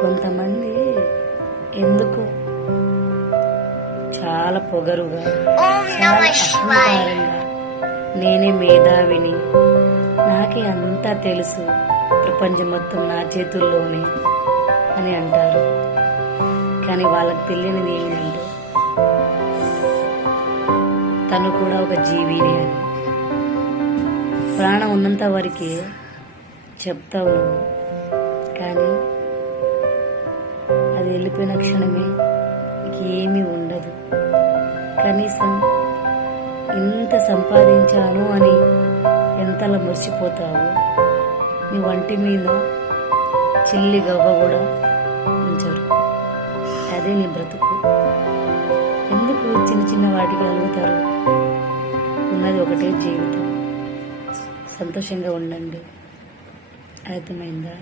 కొంతమంది ఎందుకు చాలా పొగరుగా, చాలా అహంకారంగా, నేనే మేధావిని, నాకే అంతా తెలుసు, ప్రపంచం మొత్తం నా చేతుల్లోనే అని అంటారు. కానీ వాళ్ళకి తెలియనిది ఏమిటంటే తను కూడా ఒక జీవిని అని. ప్రాణం ఉన్నంత వరకే చెప్తావు నువ్వు, కానీ అది వెళ్ళిపోయిన క్షణమే నీకు ఏమీ ఉండదు. కనీసం ఇంత సంపాదించాను అని ఎంతలా మురిసిపోతావు. నీ వంటి మీద చిల్లి గవ్వ కూడా ఉంచరు. అదే నీ బ్రతుకు. ఎందుకు చిన్న చిన్న వాటికి అలుగుతారు? ఉన్నది ఒకటే జీవితం. సంతోషంగా ఉండండి. అర్థమైందా?